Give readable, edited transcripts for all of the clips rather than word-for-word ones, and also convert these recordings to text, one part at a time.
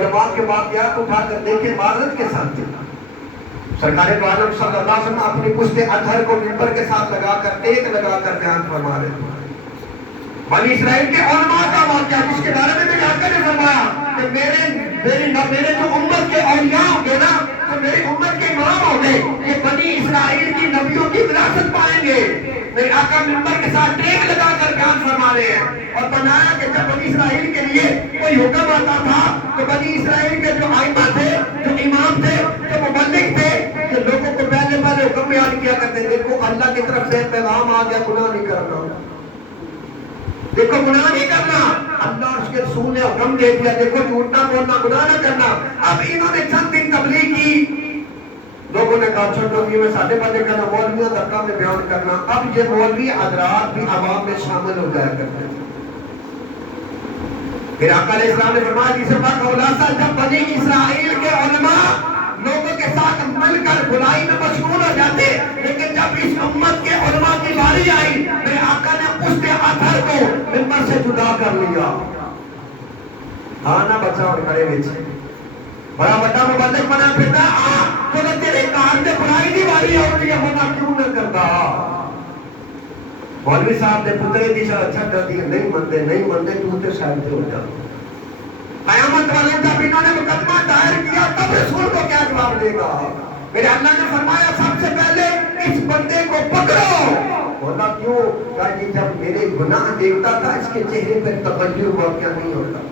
علماء کے واقعات اٹھا کر دیکھیں معذرت کے ساتھ سرکار دو عالم صلی اللہ علیہ وسلم اپنی پشت اطہر کو منبر کے ساتھ لگا کر ٹیک لگا کر بیان فرما رہے تھے. بنی اسرائیل کے علماء کا واقعہ جس کے بارے میں میرے آقا نے فرمایا کہ میرے جو امت کے اولیاء ہوں گے نا، تو میری امت کے امام ہوں گے، یہ بنی اسرائیل کی نبیوں کی وراثت پائیں گے. میرے آقا منبر کے ساتھ ٹیک لگا کر بیان فرما رہے ہیں اور بنایا کہ جب بنی اسرائیل کے لیے کوئی حکم آتا تھا تو بنی اسرائیل کے جو ائمہ تھے، جو امام تھے، جو مبلغ تھے، کہ لوگوں کو پہلے حکم بیان کیا کرتے تھے. دیکھو اللہ کی طرف سے پیغام آ گیا، گناہ نہیں کرنا. دیکھو گناہ نہیں کرنا، اللہ اس کے رسول نے حکم دے دیا. دیکھو جھوٹ نہ بولنا، گناہ نہ کرنا. اب انہوں نے چند دن تبلیغ کی، لوگوں نے کہا چھوٹو یہ میں ساڑھے بندے کرنا، مولویوں دھکا میں بیان کرنا. اب یہ مولوی حضرات بھی عوام میں شامل ہو جایا کرتے ہیں. پھر آقا علیہ السلام نے فرمایا جسے پاک خلاصہ، جب بنی اسرائیل کے علماء لوگوں کے ساتھ مل کر بلائی میں مشغول ہو جاتے، لیکن جب اس امت کے علماء کی باری آئی، میرے آقا نے پشت اطہر کو منبر سے جدا کر لیا. ہاں نہ بچہ اور کھڑے بیچے بڑا بڑا مبلغ بنا پھرتا، تو تیرے کار سے برائی نہیں باری اور یہ ہونا کیوں نہ کرتا. مولوی صاحب نے پترے کی شاہ اچھا کر دیا، نہیں مندے تو تے شاہد ہو جا. قیامت والے جب انہوں نے مقدمہ دائر کیا تب رسول کو کیا جواب دے گا؟ میرے اللہ نے فرمایا سب سے پہلے اس بندے کو پکڑو. بولا کیوں؟ کہا جی جب میرے گناہ دیکھتا تھا اس کے چہرے پر تغیر واقعہ نہیں ہوتا.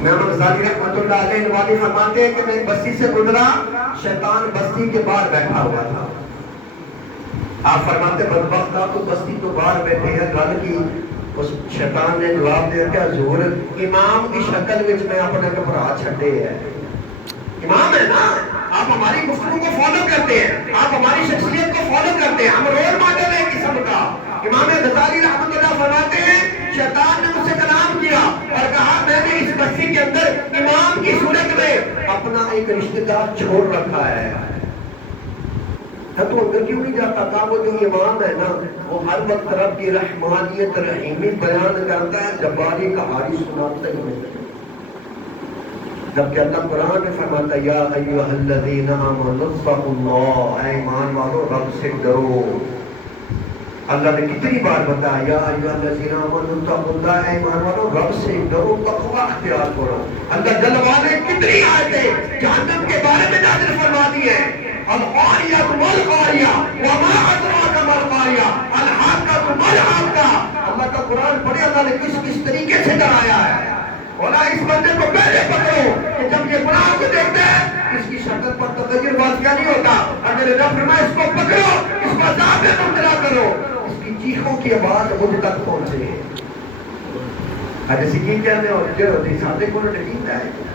امام غزالی رحمۃ اللہ علیہ والی فرماتے ہیں کہ میں بستی سے گزرا، شیطان بستی کے باہر بیٹھا ہوا تھا. آپ فرماتے بدبخت تھا تو بستی تو باہر بیٹھے ہیں. گل کی اس شیطان نے جواب دیا کہ حضور امام کی شکل وچ میں اپنے گھبرا چھڈے ہے. امام ہے نا، آپ ہماری گفتگو کو فالو کرتے ہیں، آپ ہماری شخصیت کو فالو کرتے ہیں، ہم رول ماڈل ہیں قسم کا. امام غزالی رحمۃ اللہ فرماتے ہیں شیطان نے مجھ سے کلام کیا اور کہا میں نے اس بستی کے اندر امام کی صورت میں اپنا ایک رشتہ دار چھوڑ رکھا ہے. تو اندر کیوں نہیں جاتا تھا؟ وہ جو امام ہے نا، وہ ہر وقت رب کی رحمانیت رحیمی بیان کرتا ہے، جباری کہانی سناتا ہی نہیں. جبکہ اللہ قرآن میں فرماتا ہے یا ایھا الذین آمنوا اتقوا اللہ، اے ایمان والو رب سے ڈرو. اللہ نے کتنی بار بتایا یا ایھا الذین آمنوا اتقوا اللہ، اے ایمان والو رب سے ڈرو، تقوی اختیار کرو. اللہ جل وعلا نے کتنی آیتیں جہنم کے بارے میں نازل فرما دی ہیں. القاریہ والقاریہ وما ادراک ما القاریہ الحاقۃ ما الحاقہ. اللہ کا قرآن پڑھے اللہ نے کس طریقے سے ڈرایا ہے. بولا اس بندے کو پہلے پکڑو کہ جب یہ گناہ کو دیکھتا ہے اس کی شکل پر تغیر واقعہ نہیں ہوتا. اگر رب فرمائے اس کو پکڑو، اس کو عذاب میں مبتلا کرو، اس کی چیخوں کی آواز مجھ تک پہنچے. ایسے کی کہنے ہوتی سادے کو ڈکیتا ہے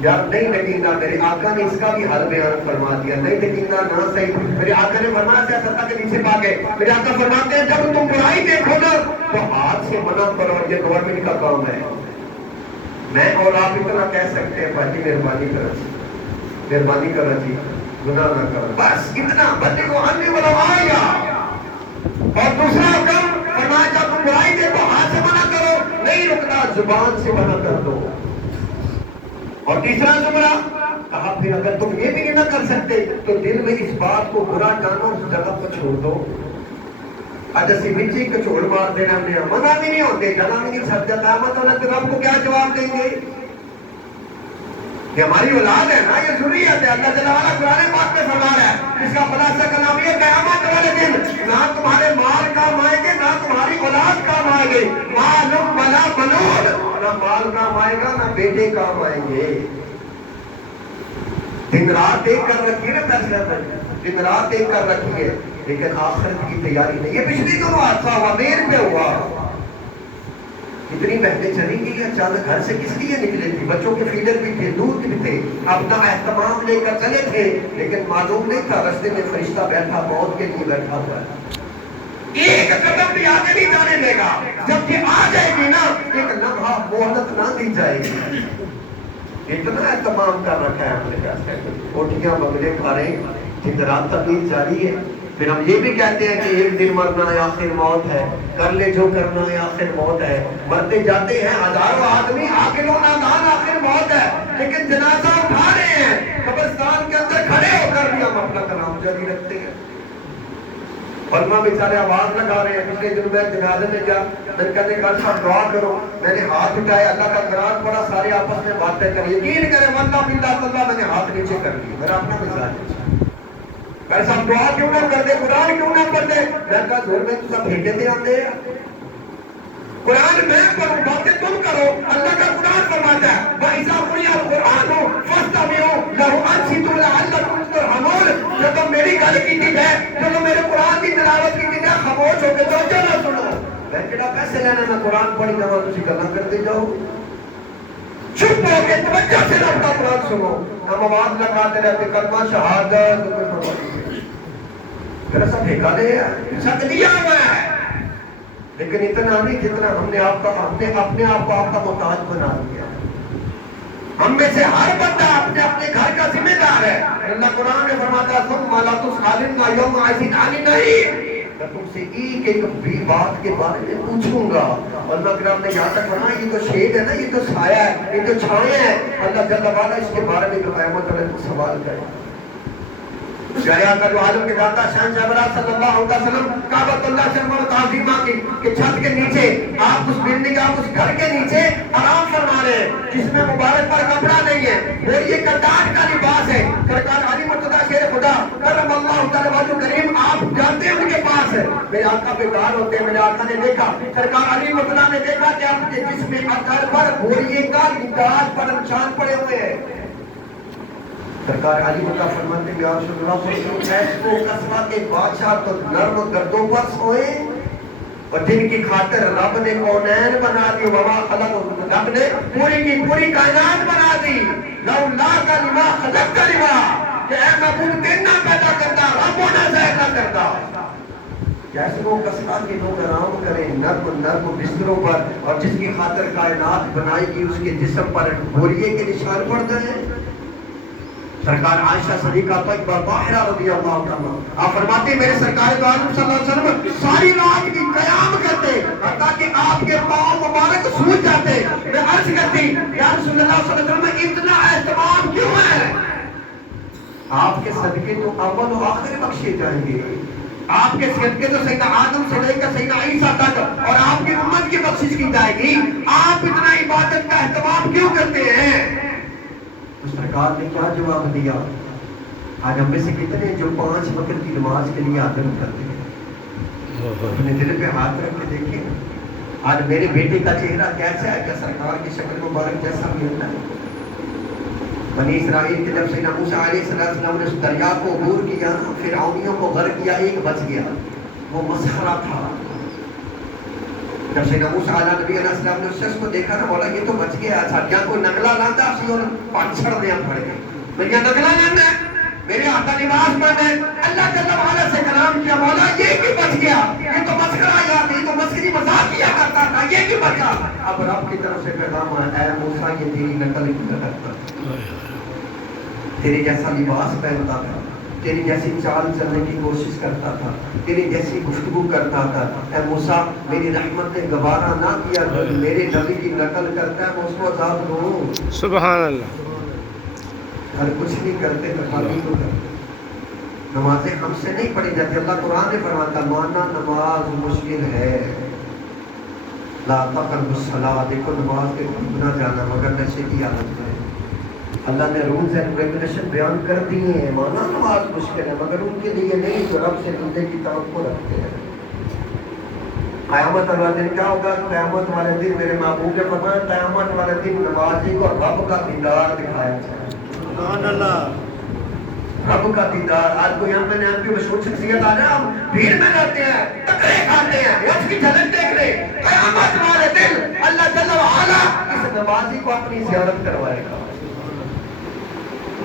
یار، نہیں ڈکیتا. میرے آقا نے اس کا بھی حل بیان فرما دیا، نہیں ڈکیتا نہ صحیح. میرے آقا نے فرمایا سیاست کے نیچے پا گئے. میرے آقا فرماتے ہیں جب تم برائی دیکھو نا تو ہاتھ سے منع کرو، یہ گورنمنٹ کا کام ہے. میں اور آپ اتنا کہہ سکتے ہیں بھائی مہربانی کرو جی، مہربانی کرو جی، گناہ نہ کرو، بس اتنا. بندے کو آنے والا آیا. اور دوسرا حکم فرمایا جب تم برائی دیکھو ہاتھ سے منع کرو، نہیں رکنا زبان سے منع کر دو. اور تیسرا زمرہ کہا پھر اگر تم یہ بھی نہ کر سکتے تو دل میں اس بات کو برا جانو، اس جگہ کو چھوڑ دو. آج اسی بچی کو چھوڑ مار دینا ہم نے منع بھی نہیں ہوتے، جلا بھی نہیں سب جاتا. مطلب رب کو کیا جواب دیں گے؟ یہ ہماری اولاد ہے نا، یہ ضروریت ہے. اللہ تعالیٰ قرآن پاک میں فرما رہا ہے، اس کا خلاصہ کلام یہ قیامت والے دن نہ تمہارے مال کام آئیں گے نہ تمہاری اولاد کام آئے گی. مال ولا بنون، نہ مال کام آئے گا نہ بیٹے کام آئیں گے. دن رات دیکھ کر رکھیے نا فیصلہ پر، دن رات دیکھ کر رکھیے، لیکن آخرت کی تیاری نہیں. یہ پچھلی دنوں حادثہ ہوا، میر پہ ہوا. کتنی بہنیں چلی گئی ہیں، چند گھر سے کس لیے نکلے تھی؟ بچوں کے فیڈر بھی تھے، دودھ بھی تھے، اپنا اہتمام لے کر چلے تھے، لیکن معلوم نہیں تھا رستے میں فرشتہ بیٹھا، موت کے لیے بیٹھا ہوا ہے. ایک قدم بھی آگے نہیں جانے دے گا. جب یہ آ جائے گی نا ایک لمحہ مہلت نہ دی جائے گی. اتنا اہتمام کر رکھا ہے ہم نے، کوٹیاں بنگلے کھا رہے ہیں، دن رات تبلیغ جاری ہے. پھر ہم یہ بھی کہتے ہیں کہ ایک دن مرنا ہے آخر موت ہے، کر لے جو کرنا ہے آخر موت ہے. مرتے جاتے ہیں ہزاروں آدمی، عاقل و نادان، آخر موت ہے. لیکن جنازہ اٹھا رہے ہیں، قبرستان کے اندر کھڑے ہو کر بھی ہم اپنا کلام جاری رکھتے ہیں. علماء بیچارے آواز لگا رہے ہیں. پچھلے دن میں جنازے میں گیا، میں نے کہتے کل صاحب دعا کرو. میں نے ہاتھ اٹھائے، اللہ کا قرآن پڑھا، سارے آپس میں باتیں کریں. یقین کریں واللہ باللہ تاللہ میں نے ہاتھ نیچے کر لیے. میرا اپنا مزاج ہے. میں صاحب دعا کیوں نہ کر دے، قرآن کیوں نہ پڑھ دے؟ میں کہا زور میں تو سب بھیجے تھے آتے ہیں. قرآن میں پڑھوں، باتیں تم کرو. اللہ کا قرآن فرماتا ہے وَإِذَا قُرِئَ الْقُرْآنُ فَاسْتَمِعُوا لَهُ وَأَنصِتُوا لَعَلَّكُمْ تُرْحَمُونَ. جب تم میری گل کی تھی ہے، جب تم میرے قرآن کی تلاوت کی تھی ہے، خاموش ہو کے توجہ نہ سنو. میں کہا پیسے لینے میں قرآن پڑھی جاؤ، تسی گلاں کرتے جاؤ. چپ ہو کے توجہ سے رب کا قرآن سنو. ہم آواز لگاتے رہتے کلمہ شہادت پھر ایسا بھیگا دے شک دیا ہوا ہے. لیکن اتنا نہیں جتنا ہم نے اپنے آپ کو آپ کا محتاج بنا دیا. ہم میں سے ہر بندہ اپنے اپنے گھر کا ذمہ دار ہے. اللہ قرآن میں فرماتا ہے ثم لا تسألن یومئذ عن النعیم. میں تم سے ایک بھی بات کے بارے میں پوچھوں گا. اللہ کرام نے یہاں تک فرمایا یہ تو شیڈ ہے نا، یہ تو سایہ ہے، یہ تو چھائیں ہے. اللہ جل وعلا اس کے بارے میں قیامت والے کو سوال کرے. شریعہ کا جو عالم کے داتا شہنشاہ برات صلی اللہ علیہ وسلم کعبۃ اللہ شرف و تعظیمہ کی کہ چھت کے نیچے آپ اس بلڈنگ، آپ اس گھر کے نیچے آرام فرما رہے ہیں جس میں مبارک پر کپڑا نہیں ہے اور یہ کٹاٹ کا لباس ہے. سرکار علی مرتضیٰ شیر خدا کرم اللہ تعالی وجہ کریم آپ جانتے ہیں ان کے پاس ہے. میرے آقا بیدار ہوتے ہیں. میرے آقا نے دیکھا، سرکار علی مرتضیٰ نے دیکھا کہ آپ کے جسم اثر پر گھوڑیے کا لباس پر نشان پڑے ہوئے ہیں. سرکار علی مرتضیٰ فرماتے ہیں یا رسول اللہ ایس کو قصبہ کے بادشاہ تو نرم گردوں پر سوئے اور جن کی خاطر رب نے کونین بنا دی، وما خلق، رب نے پوری کی پوری کائنات بنا دی. لو لا کا لما خلق کا لما، کہ اے محبوب دن نہ پیدا کرتا، رب ہونا ظاہر نہ کرتا. جیسے وہ قصبہ کے لوگ آرام کریں نرم بستروں پر، اور جس کی خاطر کائنات بنائی گئی اس کے جسم پر گھوڑیے کے نشان پڑ گئے. سرکار عائشہ صدیقہ طیبہ طاہرہ رضی اللہ عنہا آپ فرماتے ہیں میرے سرکار دو عالم صلی اللہ علیہ وسلم ساری رات کی قیام کرتے حتیٰ کہ آپ کے پاؤں مبارک سوج جاتے. میں عرض کرتی یا رسول اللہ صلی اللہ علیہ وسلم اتنا اہتمام کیوں ہے؟ آپ کے صدقے تو اول و آخر بخشے جائیں گے. آپ کے صدقے تو سیدنا آدم سے لے کر سیدنا عیسیٰ تک اور آپ کی امت کی بخشش کی جائے گی. آپ اتنا عبادت کا اہتمام کیوں کرتے ہیں؟ سرکار نے کیا جواب دیا؟ آج ہم میں سے کتنے جو 5 وقت کی نماز کے لیے عزم کرتے ہیں؟ اپنے دل پہ ہاتھ رکھ کے دیکھیں آج میرے بیٹے کا چہرہ کیسا ہے؟ کیا سرکار کی شکل مبارک جیسا بھی ہوتا ہے؟ بنی اسرائیل کے جب سیدنا موسیٰ علیہ السلام نے اس دریا کو عبور کیا، فرعونیوں کو غرق کیا، ایک بچ گیا، وہ مسخرہ تھا. جب سیدنا موسیٰ علیہ السلام نے اس شخص کو دیکھا نا، بولا یہ تو بچ گیا. ساتھیاں کوئی نگلا لاتا سی اور پانچھڑ دیا پڑ گئے. میں یہ نگلا لانا ہے، میرے آقا نماز پڑھنے. اللہ تعالیٰ تعالیٰ سے کلام کیا، مولا یہ کیوں بچ گیا؟ یہ تو مسخرہ یاد، یہ تو مسخری مذاق کیا کرتا تھا، یہ کیوں بچا؟ اب رب کی طرف سے پیغام آیا، اے موسیٰ یہ تیری نقل کی کرتا تھا، تیرے جیسا لباس پہنتا تھا، تیری جیسی چال چلنے کی کوشش کرتا تھا، تیری جیسی گفتگو کرتا تھا. اے موسیٰ میری رحمت نے گوارا نہ کیا کہ میرے نبی کی نقل کرتا ہے، میں اس کو عذاب دوں. سبحان اللہ. ہر کچھ نہیں کرتے تخالی کو کرتے. نمازیں ہم سے نہیں پڑھی جاتی. اللہ قرآن نے فرماتا مانا نماز مشکل ہے. لا تقربوا الصلاۃ، دیکھو نماز کے قریب نہ جانا مگر نشے کی عادت ہے. اللہ نے رولز اینڈ ریگولیشن بیان کر دیے ہیں. مانا نماز مشکل ہے مگر ان کے لیے نہیں جو رب سے ملنے کی توقع رکھتے ہیں. قیامت والے دن کیا ہوگا؟ قیامت والے دن میرے محبوب نے فرمایا قیامت والے دن نمازی کو رب کا دیدار دکھایا جائے. سبحان اللہ. رب کا دیدار. آج کو یہاں میں آپ کی مشہور شخصیت آ رہا ہے، ہم بھیڑ میں رہتے ہیں، ٹکرے کھاتے ہیں، اس کی جھلک دیکھ رہے. قیامت والے دن اللہ جل وعلا اس نمازی کو اپنی زیارت کروائے گا.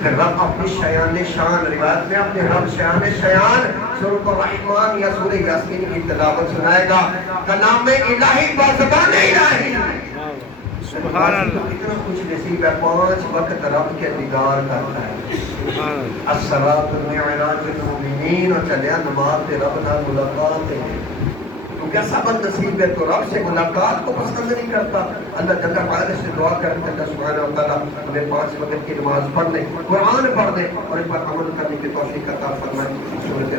پھر رب اپنی شیان شان، روایت میں اپنے رب شیان شیان سورۃ الرحمن یا سورہ یاسین کی تلاوت سنائے گا. کلام الہی بزبان الہی. سبحان اللہ. کتنا خوش نصیب ہے 5 وقت رب کے دیدار کرتا ہے. الصلاۃ المعراج المؤمنین اور چلیا نماز تے رب نال ملاقات ہے تو کیسا بد نصیب ہے تو رب سے ملاقات کو پسند نہیں کرتا اللہ جل وعلا سے دعا کرتے ہیں اللہ سبحانہ و تعالیٰ ہمیں 5 وقت کی نماز پڑھنے قرآن پڑھنے اور اس پر عمل کرنے کی توفیق عطا فرمائے